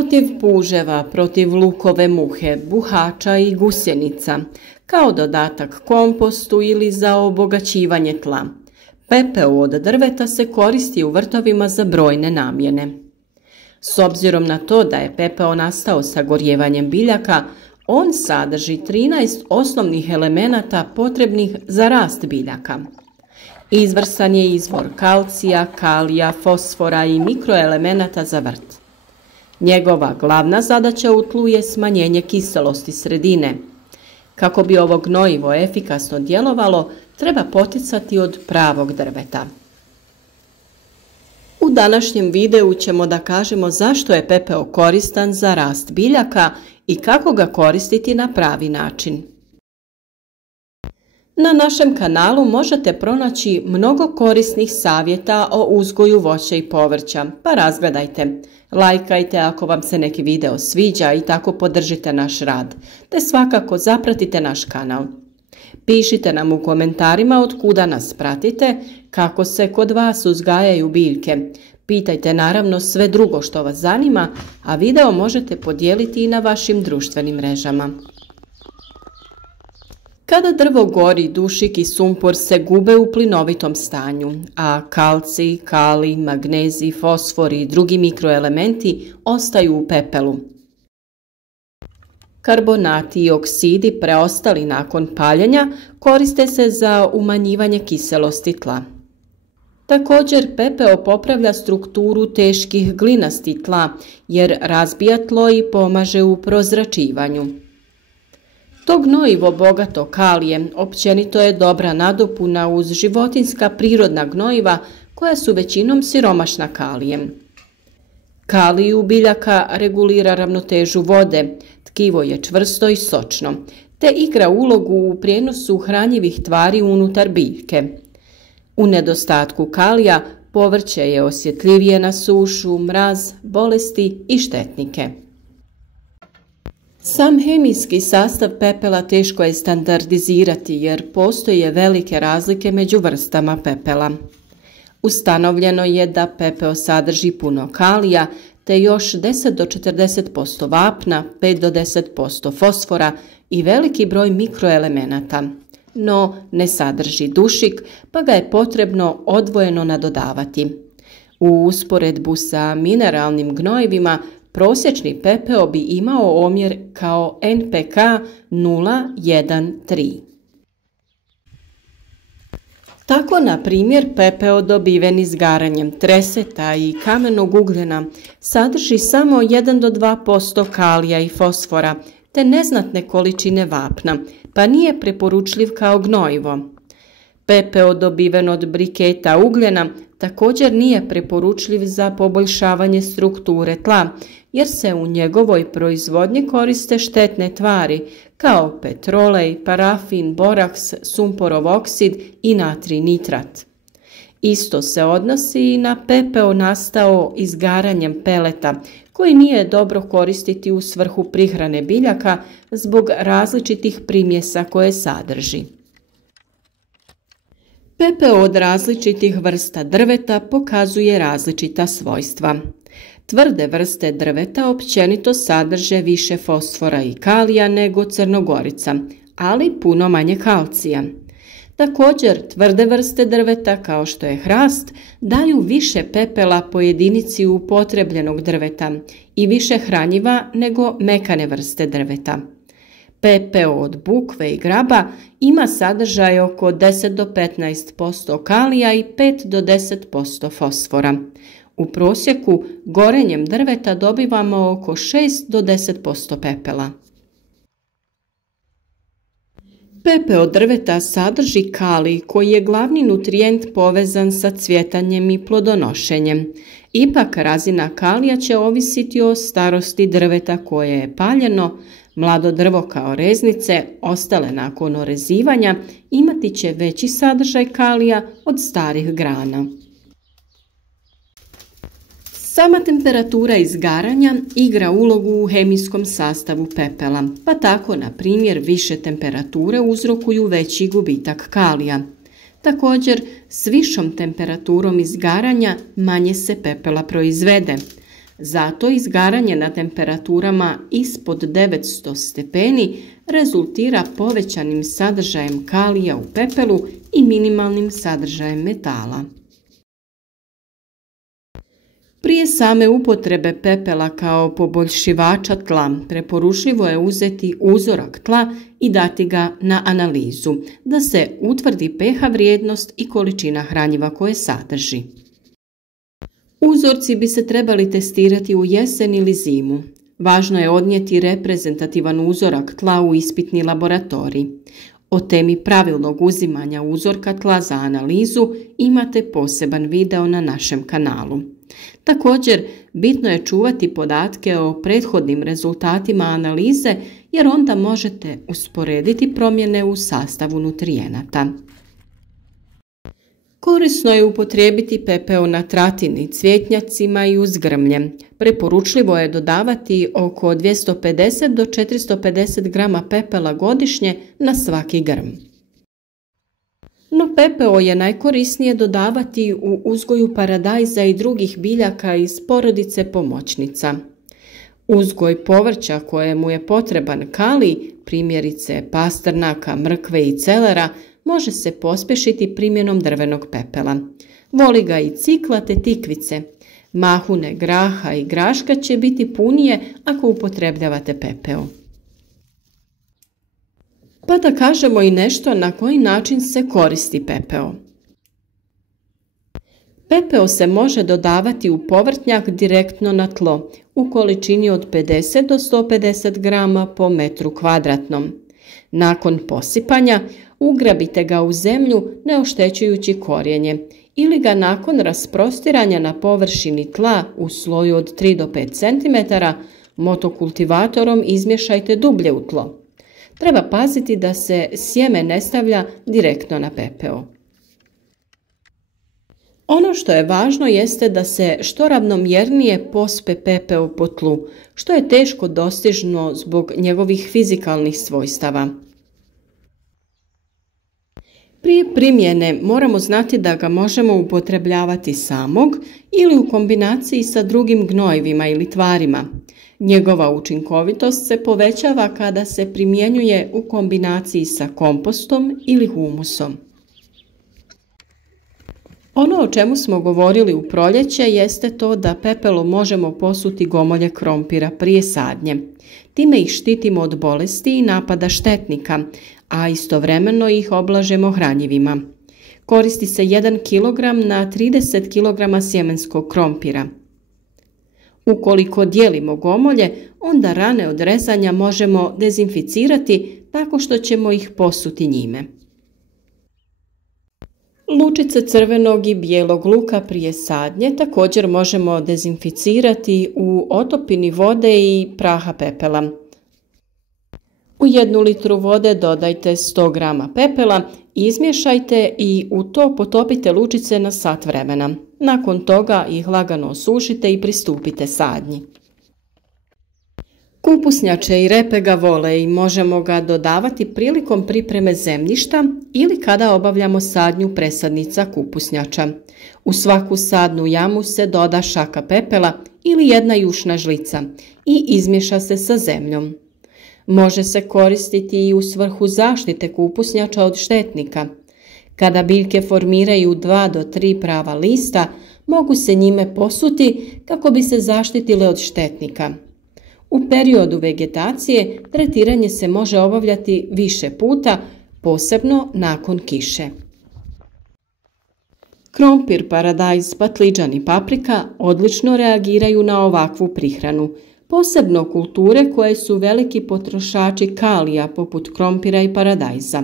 protiv puževa, protiv lukove muhe, buhača i gusjenica, kao dodatak kompostu ili za obogaćivanje tla. Pepeo od drveta se koristi u vrtovima za brojne namjene. S obzirom na to da je pepeo nastao sagorjevanjem biljaka, on sadrži 13 osnovnih elemenata potrebnih za rast biljaka. Izvrstan je izvor kalcija, kalija, fosfora i mikroelemenata za vrt. Njegova glavna zadaća u tlu je smanjenje kiselosti sredine. Kako bi ovo gnojivo efikasno djelovalo, treba poticati od pravog drveta. U današnjem videu ćemo da kažemo zašto je pepeo koristan za rast biljaka i kako ga koristiti na pravi način. Na našem kanalu možete pronaći mnogo korisnih savjeta o uzgoju voća i povrća, pa razgledajte. Lajkajte ako vam se neki video sviđa i tako podržite naš rad, te svakako zapratite naš kanal. Pišite nam u komentarima od kuda nas pratite, kako se kod vas uzgajaju biljke. Pitajte naravno sve drugo što vas zanima, a video možete podijeliti i na vašim društvenim mrežama. Kada drvo gori, dušik i sumpor se gube u plinovitom stanju, a kalcij, kalij, magnezij, fosfor i drugi mikroelementi ostaju u pepelu. Karbonati i oksidi preostali nakon paljenja koriste se za umanjivanje kiselosti tla. Također pepeo popravlja strukturu teških glinastih tla jer razbija tlo i pomaže u prozračivanju. To gnojivo bogato kalijem općenito je dobra nadopuna uz životinjska prirodna gnojiva koja su većinom siromašna kalijem. Kalij u biljaka regulira ravnotežu vode, tkivo je čvrsto i sočno, te igra ulogu u prijenosu hranjivih tvari unutar biljke. U nedostatku kalija povrće je osjetljivije na sušu, mraz, bolesti i štetnike. Sam hemijski sastav pepela teško je standardizirati jer postoje velike razlike među vrstama pepela. Ustanovljeno je da pepeo sadrži puno kalija, te još 10 do 40% vapna, 5 do 10% fosfora i veliki broj mikroelemenata. No, ne sadrži dušik, pa ga je potrebno odvojeno nadodavati. U usporedbu sa mineralnim gnojivima, prosječni pepeo bi imao omjer kao NPK 0,1,3. Tako, na primjer, pepeo dobiven izgaranjem treseta i kamenog ugljena sadrži samo 1 do 2% kalija i fosfora, te neznatne količine vapna, pa nije preporučljiv kao gnojivo. Pepeo dobiven od briketa ugljena također nije preporučljiv za poboljšavanje strukture tla, jer se u njegovoj proizvodnji koriste štetne tvari kao petrolej, parafin, boraks, sumporov oksid i natrij nitrat. Isto se odnosi i na pepeo nastao izgaranjem peleta, koji nije dobro koristiti u svrhu prihrane biljaka zbog različitih primjesa koje sadrži. Pepeo od različitih vrsta drveta pokazuje različita svojstva. Tvrde vrste drveta općenito sadrže više fosfora i kalija nego crnogorica, ali puno manje kalcija. Također, tvrde vrste drveta kao što je hrast daju više pepela po jedinici upotrebljenog drveta i više hranjiva nego mekane vrste drveta. Pepeo od bukve i graba ima sadržaj oko 10 do 15% kalija i 5 do 10% fosfora. U prosjeku gorenjem drveta dobivamo oko 6 do 10% pepela. Pepeo drveta sadrži kalij koji je glavni nutrijent povezan sa cvjetanjem i plodonošenjem. Ipak razina kalija će ovisiti o starosti drveta koje je paljeno. Mlado drvo kao reznice, ostale nakon orezivanja, imati će veći sadržaj kalija od starih grana. Sama temperatura izgaranja igra ulogu u hemijskom sastavu pepela, pa tako, na primjer, više temperature uzrokuju veći gubitak kalija. Također, s višom temperaturom izgaranja manje se pepela proizvede. Zato izgaranje na temperaturama ispod 900 stepeni rezultira povećanim sadržajem kalija u pepelu i minimalnim sadržajem metala. Prije same upotrebe pepela kao poboljšivača tla, preporučljivo je uzeti uzorak tla i dati ga na analizu, da se utvrdi pH vrijednost i količina hranjiva koje sadrži. Uzorci bi se trebali testirati u jesen ili zimu. Važno je odnijeti reprezentativan uzorak tla u ispitni laboratorij. O temi pravilnog uzimanja uzorka tla za analizu imate poseban video na našem kanalu. Također, bitno je čuvati podatke o prethodnim rezultatima analize jer onda možete usporediti promjene u sastavu nutrijenata. Korisno je upotrijebiti pepeo na tratini, cvjetnjacima i uz grmlje. Preporučljivo je dodavati oko 250 do 450 grama pepela godišnje na svaki grm. No pepeo je najkorisnije dodavati u uzgoju paradajza i drugih biljaka iz porodice pomoćnica. Uzgoj povrća kojemu je potreban kalij, primjerice pastrnaka, mrkve i celera, može se pospješiti primjenom drvenog pepela. Voli ga i cikla te tikvice. Mahune, graha i graška će biti punije ako upotrebljavate pepeo. Pa da kažemo i nešto na koji način se koristi pepeo. Pepeo se može dodavati u povrtnjak direktno na tlo u količini od 50 do 150 grama po metru kvadratnom. Nakon posipanja ugrabite ga u zemlju ne oštećujući korijenje ili ga nakon rasprostiranja na površini tla u sloju od 3 do 5 cm motokultivatorom izmješajte dublje u tlo. Treba paziti da se sjeme ne stavlja direktno na pepeo. Ono što je važno jeste da se što ravnomjernije pospe pepeo po tlu, što je teško dostižno zbog njegovih fizikalnih svojstava. Prije primjene moramo znati da ga možemo upotrebljavati samog ili u kombinaciji sa drugim gnojivima ili tvarima. Njegova učinkovitost se povećava kada se primjenjuje u kombinaciji sa kompostom ili humusom. Ono o čemu smo govorili u proljeće jeste to da pepelom možemo posuti gomolje krompira prije sadnje. Time ih štitimo od bolesti i napada štetnika, a istovremeno ih oblažemo hranjivima. Koristi se 1 kg na 30 kg sjemenskog krompira. Ukoliko dijelimo gomolje, onda rane od rezanja možemo dezinficirati tako što ćemo ih posuti njime. Lučice crvenog i bijelog luka prije sadnje također možemo dezinficirati u otopini vode i praha pepela. U 1 litru vode dodajte 100 grama pepela, izmješajte i u to potopite lučice na sat vremena. Nakon toga ih lagano osušite i pristupite sadnji. Kupusnjače i repe ga vole i možemo ga dodavati prilikom pripreme zemljišta ili kada obavljamo sadnju presadnica kupusnjača. U svaku sadnu jamu se doda šaka pepela ili 1 jušna žlica i izmiješa se sa zemljom. Može se koristiti i u svrhu zaštite kupusnjača od štetnika. Kada biljke formiraju 2 do 3 prava lista, mogu se njime posuti kako bi se zaštitile od štetnika. U periodu vegetacije tretiranje se može obavljati više puta, posebno nakon kiše. Krompir, paradajz, patliđan i paprika odlično reagiraju na ovakvu prihranu, posebno kulture koje su veliki potrošači kalija poput krompira i paradajza.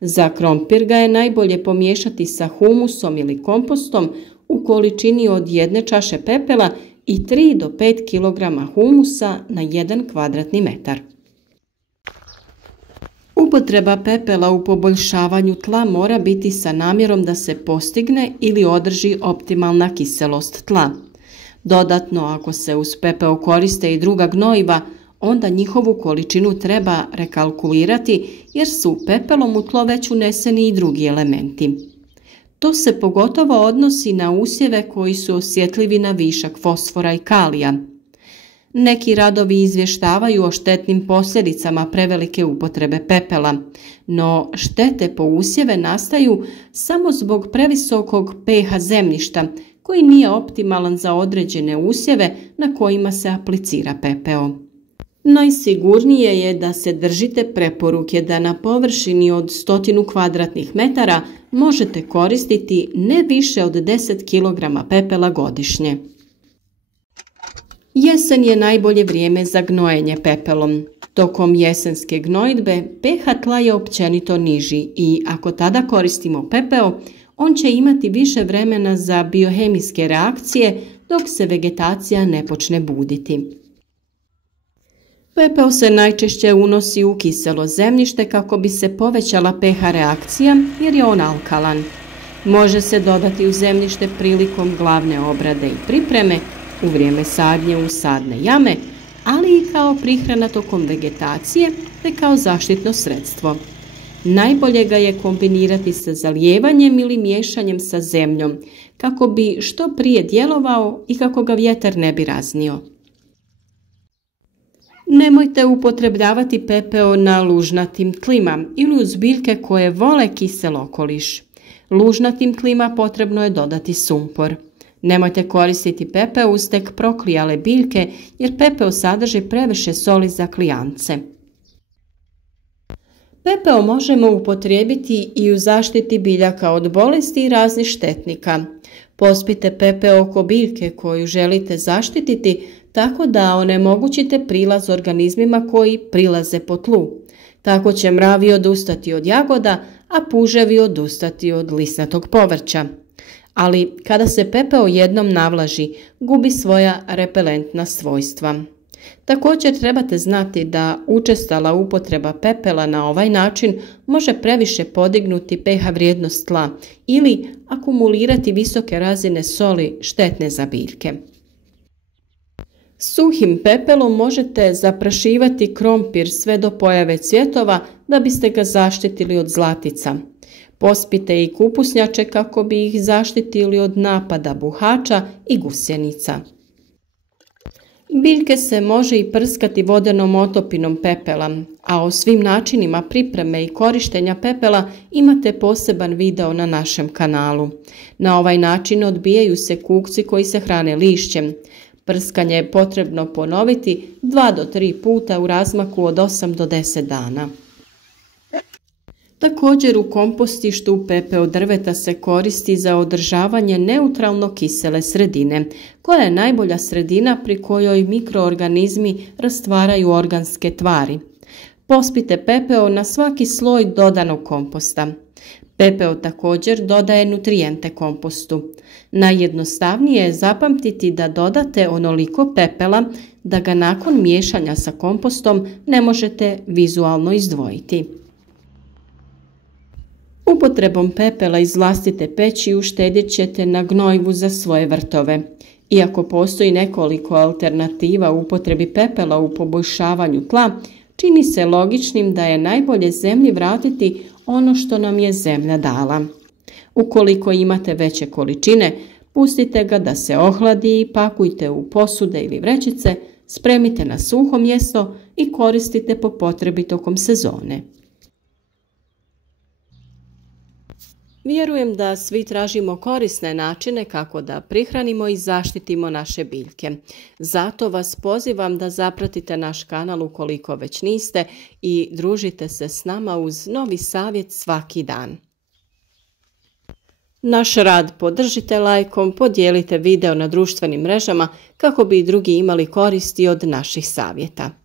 Za krompir ga je najbolje pomiješati sa humusom ili kompostom u količini od 1 čaše pepela i 3 do 5 kg humusa na 1 kvadratni metar. Upotreba pepela u poboljšavanju tla mora biti sa namjerom da se postigne ili održi optimalna kiselost tla. Dodatno, ako se uz pepeo koriste i druga gnojiva, onda njihovu količinu treba rekalkulirati jer su pepelom u tlo već uneseni i drugi elementi. To se pogotovo odnosi na usjeve koji su osjetljivi na višak fosfora i kalija. Neki radovi izvještavaju o štetnim posljedicama prevelike upotrebe pepela, no štete po usjeve nastaju samo zbog previsokog pH zemljišta koji nije optimalan za određene usjeve na kojima se aplicira pepeo. Najsigurnije je da se držite preporuke da na površini od 100 kvadratnih metara možete koristiti ne više od 10 kg pepela godišnje. Jesen je najbolje vrijeme za gnojenje pepelom. Tokom jesenske gnojidbe pH tla je općenito niži i ako tada koristimo pepeo, on će imati više vremena za biohemijske reakcije dok se vegetacija ne počne buditi. Pepeo se najčešće unosi u kiselo zemljište kako bi se povećala pH reakcija jer je on alkalan. Može se dodati u zemljište prilikom glavne obrade i pripreme, u vrijeme sadnje u sadne jame, ali i kao prihrana tokom vegetacije te kao zaštitno sredstvo. Najbolje ga je kombinirati sa zalijevanjem ili miješanjem sa zemljom kako bi što prije djelovao i kako ga vjetar ne bi raznio. Nemojte upotrebljavati pepeo na lužnatim tlima ili uz biljke koje vole kisel okoliš. Lužnatim tlima potrebno je dodati sumpor. Nemojte koristiti pepeo uz tek proklijale biljke jer pepeo sadrži previše soli za klijance. Pepeo možemo upotrijebiti i u zaštiti biljaka od bolesti i raznih štetnika. Pospite pepeo oko biljke koju želite zaštititi tako da onemogućite prilaz organizmima koji prilaze po tlu. Tako će mravi odustati od jagoda, a puževi odustati od lisnatog povrća. Ali kada se pepeo jednom navlaži, gubi svoja repelentna svojstva. Također trebate znati da učestala upotreba pepela na ovaj način može previše podignuti pH vrijednost tla ili akumulirati visoke razine soli štetne za biljke. Suhim pepelom možete zaprašivati krompir sve do pojave cvjetova da biste ga zaštitili od zlatica. Pospite i kupusnjače kako bi ih zaštitili od napada buhača i gusjenica. Biljke se može i prskati vodenom otopinom pepela, a o svim načinima pripreme i korištenja pepela imate poseban video na našem kanalu. Na ovaj način odbijaju se kukci koji se hrane lišćem. Prskanje je potrebno ponoviti 2 do 3 puta u razmaku od 8 do 10 dana. Također u kompostištu pepeo drveta se koristi za održavanje neutralno kisele sredine, koja je najbolja sredina pri kojoj mikroorganizmi rastvaraju organske tvari. Pospite pepeo na svaki sloj dodanog komposta. Pepeo također dodaje nutrijente kompostu. Najjednostavnije je zapamtiti da dodate onoliko pepela da ga nakon miješanja sa kompostom ne možete vizualno izdvojiti. Upotrebom pepela iz vlastite peći uštedjet ćete na gnojivu za svoje vrtove. Iako postoji nekoliko alternativa u upotrebi pepela u poboljšavanju tla, čini se logičnim da je najbolje zemlji vratiti ono što nam je zemlja dala. Ukoliko imate veće količine, pustite ga da se ohladi i pakujte u posude ili vrećice, spremite na suho mjesto i koristite po potrebi tokom sezone. Vjerujem da svi tražimo korisne načine kako da prihranimo i zaštitimo naše biljke. Zato vas pozivam da zapratite naš kanal ukoliko već niste i družite se s nama uz novi savjet svaki dan. Naš rad podržite lajkom, podijelite video na društvenim mrežama kako bi i drugi imali koristi od naših savjeta.